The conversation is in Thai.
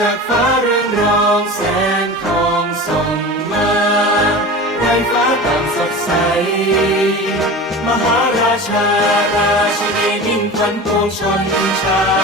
จากฟ้าเรืองรองแสงทองส่องมาไรฟ้าต่างสดใส มหาราชาราชินีนิ่งพันปวงชนชา